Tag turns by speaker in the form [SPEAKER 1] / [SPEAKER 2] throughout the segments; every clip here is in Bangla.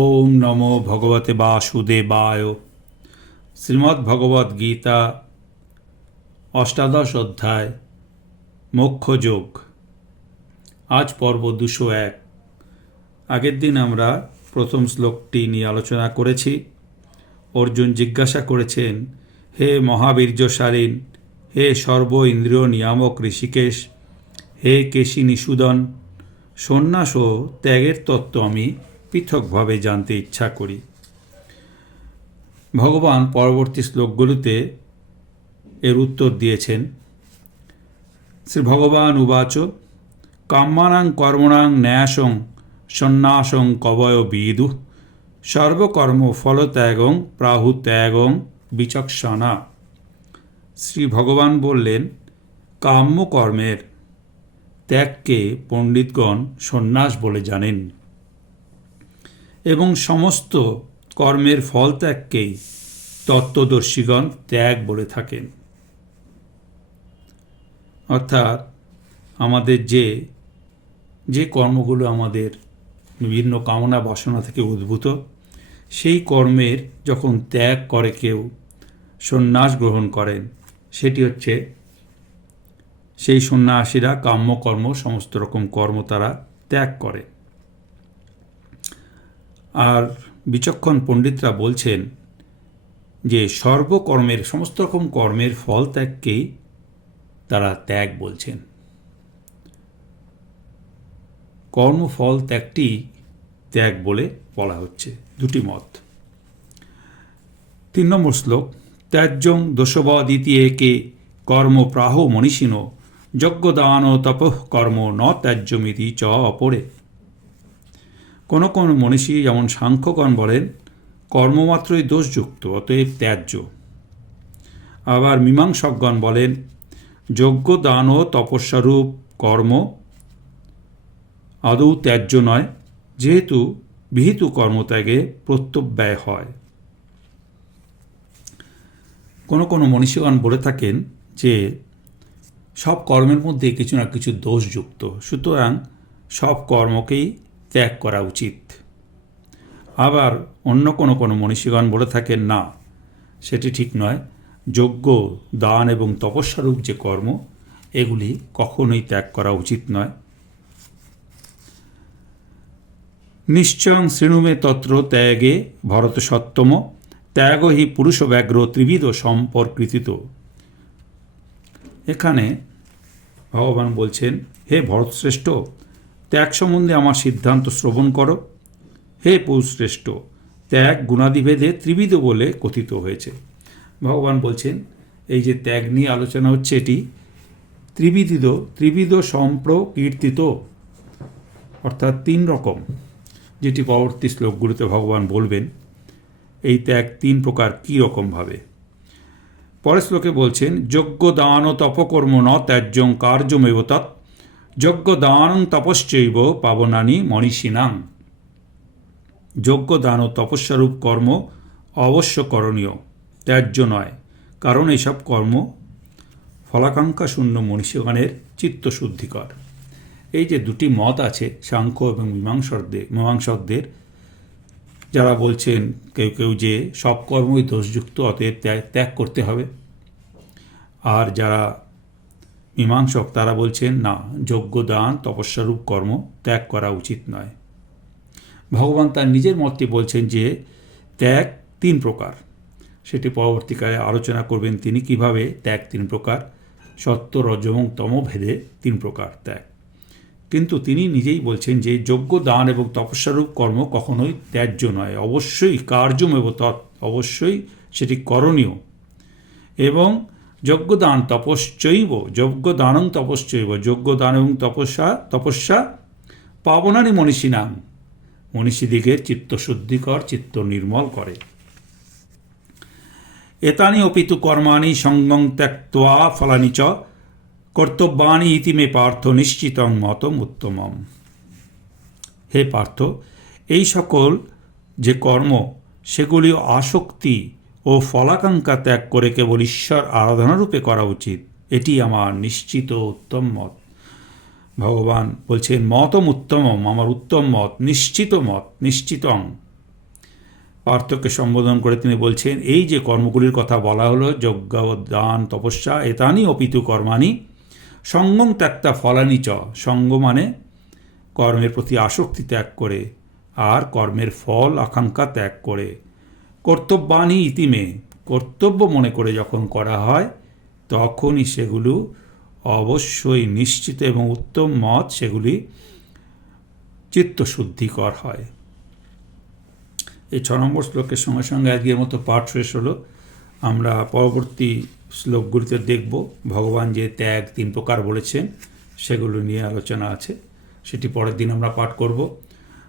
[SPEAKER 1] ওম নমো ভগবতে বাসুদেবায়। শ্রীমদ্ ভগবদ গীতা, অষ্টাদশ অধ্যায় মোক্ষযোগ আজ পর্ব দুশো এক। আগের দিন আমরা প্রথম শ্লোকটি নিয়ে আলোচনা করেছি। অর্জুন জিজ্ঞাসা করেছেন, হে মহাবীর্যশালীন, হে সর্ব ইন্দ্রিয় নিয়ামক ঋষিকেশ, হে কেশী নিষুদন, সন্ন্যাস ও ত্যাগের তত্ত্ব আমি পৃথকভাবে জানতে ইচ্ছা করি। ভগবান পরবর্তী শ্লোকগুলিতে এর উত্তর দিয়েছেন। শ্রী ভগবান উবাচ কাম্যানাং কর্মণাং ন্যাসং সন্ন্যাসং কবয় বিদু, সর্বকর্ম ফলত্যাগং প্রাহু ত্যাগং বিচক্ষণা। শ্রী ভগবান বললেন, কাম্য কর্মের ত্যাগকে পণ্ডিতগণ সন্ন্যাস বলে জানেন। এবং সমস্ত কর্মের ফল ত্যাগকেই তত্ত্বদর্শীগণ ত্যাগ বলে থাকেন। অর্থাৎ আমাদের যে যে কর্মগুলো আমাদের বিভিন্ন কামনা বাসনা থেকে উদ্ভূত, সেই কর্মের যখন ত্যাগ করে কেউ, সন্ন্যাস গ্রহণ করেন, সেটি হচ্ছে সেই সন্ন্যাসীরা কাম্যকর্ম সমস্ত রকম কর্ম তারা ত্যাগ করে। আর বিচক্ষণ পণ্ডিতরা বলছেন যে সর্বকর্মের, সমস্ত রকম কর্মের ফল ত্যাগকেই তারা ত্যাগ বলছেন। কর্মফল ত্যাগটি ত্যাগ বলে বলা হচ্ছে। দুটি মত। তিন নম্বর শ্লোক, ত্যাজ্যং কর্ম প্রাহ মনীষিণ যজ্ঞদান তপঃ কর্ম ন ত্যাজ্যমিতি চ অপরে। কোনো কোনো মনীষী যেমন সাংখ্যগণ বলেন, কর্মমাত্রই দোষযুক্ত, অতএব ত্যায্য। আবার মীমাংসকগণ বলেন, যজ্ঞ, দান ও তপস্যারূপ কর্ম আদৌ ত্যায্য নয়, যেহেতু বিহিত কর্মত্যাগে প্রত্যব্যয় হয়। কোনো কোনো মনীষীগণ বলে থাকেন যে, সব কর্মের মধ্যে কিছু না কিছু দোষযুক্ত, সুতরাং সব কর্মকেই ত্যাগ করা উচিত। আবার অন্য কোনো কোনো মনীষীগণ বলে থাকেন, না, সেটি ঠিক নয়। যজ্ঞ, দান এবং তপস্যারূপ যে কর্ম, এগুলি কখনোই ত্যাগ করা উচিত নয়। নিশ্চয়ং শৃণুমে তত্র ত্যাগে ভরত সত্তম ত্যাগ হি পুরুষ ব্যাঘ্র ত্রিবিধ সম্পর্কৃত। এখানে ভগবান বলছেন, হে ভরতশ্রেষ্ঠ ত্যাগ সম্বন্ধে আমার সিদ্ধান্ত শ্রবণ করো। হে পৌশ্রেষ্ঠ ত্যাগ গুণাদিভেদে ত্রিবিধ বলে কথিত হয়েছে। ভগবান বলছেন, এই যে ত্যাগ নিয়ে আলোচনা হচ্ছে এটি, ত্রিবিধিত, ত্রিবিধ সম্প্রকীর্তিত, অর্থাৎ তিন রকম, যেটি পরবর্তী শ্লোকগুলিতে ভগবান বলবেন, এই ত্যাগ তিন প্রকার কী রকমভাবে পরের শ্লোকে বলছেন, যজ্ঞ দান তপকর্ম ন ত্যাজ্যং কার্যমেব তৎ যজ্ঞ দান তপশ্চৈব পাবনানি মনীষিনাং যজ্ঞ দান ও তপস্যারূপ কর্ম অবশ্য করণীয়, ত্যায্য নয়, কারণ এসব কর্ম ফলাকাঙ্ক্ষা শূন্য মনীষীগণের চিত্তশুদ্ধিকর। এই যে দুটি মত আছে, সাংখ্য এবং মীমাংসকদের মীমাংসকদের, যারা বলছেন কেউ কেউ যে সব কর্মই দোষযুক্ত, অতএব ত্যাগ করতে হবে। আর যারা মীমাংসক তারা বলছেন, না যোগ্য দান তপস্যারূপ কর্ম ত্যাগ করা উচিত নয়। ভগবান তার নিজের মতটি বলছেন যে, ত্যাগ তিন প্রকার। সেটি পরবর্তীকালে আলোচনা করবেন তিনি কীভাবে ত্যাগ তিন প্রকার, সত্য, রজ এবং তম ভেদে তিন প্রকার ত্যাগ। কিন্তু তিনি নিজেই বলছেন যে যোগ্য দান এবং তপস্যারূপ কর্ম কখনোই ত্যায্য নয়। অবশ্যই কার্যম এবং তৎ, অবশ্যই সেটি করণীয় এবং যজ্ঞদান তপশ্চৈব, যজ্ঞদানং তপশ্চৈব, যজ্ঞদান এবং তপস্যা তপস্যা পাবনানি মনীষী নাম মনীষীদিগের চিত্তশুদ্ধিকর চিত্ত নির্মল করে। এতানি অপিতু কর্মাণি সঙ্গং ত্যক্তা ফলানি চ কর্তব্যানি ইতি মে পার্থ নিশ্চিতং মতম উত্তমম। হে পার্থ, এই সকল যে কর্ম সেগুলি আসক্তি ও ফলাকাঙ্ক্ষা ত্যাগ করে কেবল ঈশ্বর আরাধনারূপে করা উচিত। এটি আমার নিশ্চিত উত্তম মত। ভগবান বলছেন, মতম উত্তমম, আমার উত্তম মত, নিশ্চিত মত, নিশ্চিতং। পার্থক্যকে সম্বোধন করে তিনি বলছেন, এই যে কর্মগুলির কথা বলা হলো যজ্ঞ দান তপস্যা, এতানি অপিতু কর্মাণি সঙ্গম ত্যাক্তা ফলানি চ, সঙ্গ মানে কর্মের প্রতি আসক্তি ত্যাগ করে, আর কর্মের ফল আকাঙ্ক্ষা ত্যাগ করে। কর্তব্যানি ইতিমে। কর্তব্য মনে করে যখন করা হয়, তখনই সেগুলো অবশ্যই নিশ্চিত এবং উত্তম মত সেগুলি চিত্তশুদ্ধিকর হয়। এই ছ নম্বর শ্লোকের সঙ্গে সঙ্গে আজকের মতো পাঠ শেষ হলো। আমরা পরবর্তী শ্লোকগুলিতে দেখব। ভগবান যে ত্যাগ তিন প্রকার বলেছেন, সেগুলো নিয়ে আলোচনা আছে। সেটি পরের দিন আমরা পাঠ করব।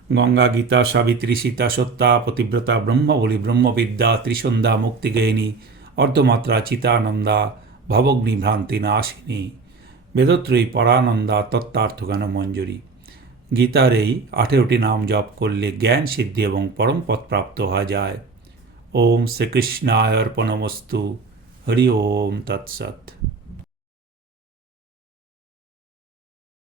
[SPEAKER 1] গঙ্গা, গীতা, সাবিত্রী, সীতা, সত্তা, পতিব্রতা ব্রহ্মবলী ব্রহ্মবিদ্যা ত্রিসন্ধ্যা মুক্তিগেহিনী অর্ধমাত্রা, চিতানন্দা, ভবগ্নি, ভ্রান্তি নাশিনী, বেদত্রয়ী, পরানন্দা, তত্ত্বার্থগান, মঞ্জুরি। গীতার এই আঠেরোটি নাম জপ করলে জ্ঞান সিদ্ধি এবং পরম পথ প্রাপ্ত হওয়া যায়। ওম শ্রীকৃষ্ণায় অর্পণমস্তু। হরি ওম তৎসৎ।